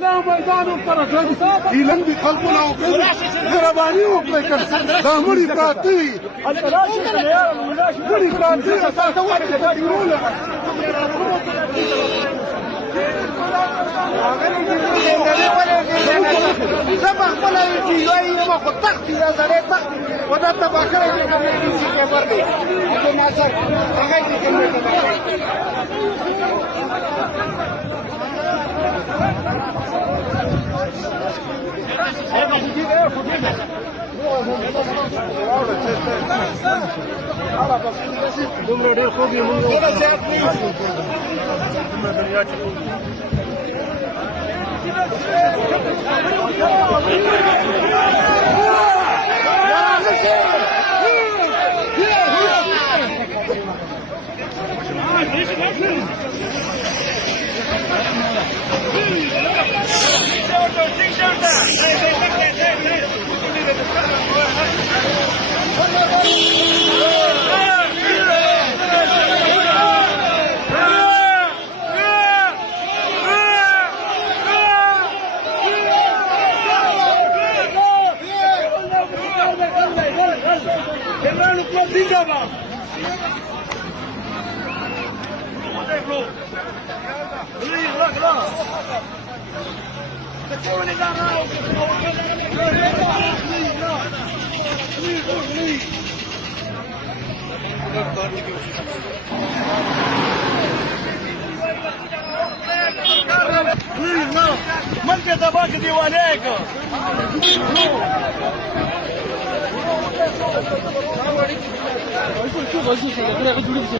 لا میدان ورسره ایلن دي خلقونه وکړي مهرباني وکړئ دا مړي پراته وي مړي پراته وي تاسو ولې دا جوړوله زما خپله چې وایي زما خو تخت دي دا سړی تخت و دا تباه کړی دی که ډي سي پیپر دی عبدالناصر هغه یې څنګه تباه کړی دومره ډېر خوب یې مونږ دومره دنیا چې خوب من के दबा के दीवाने को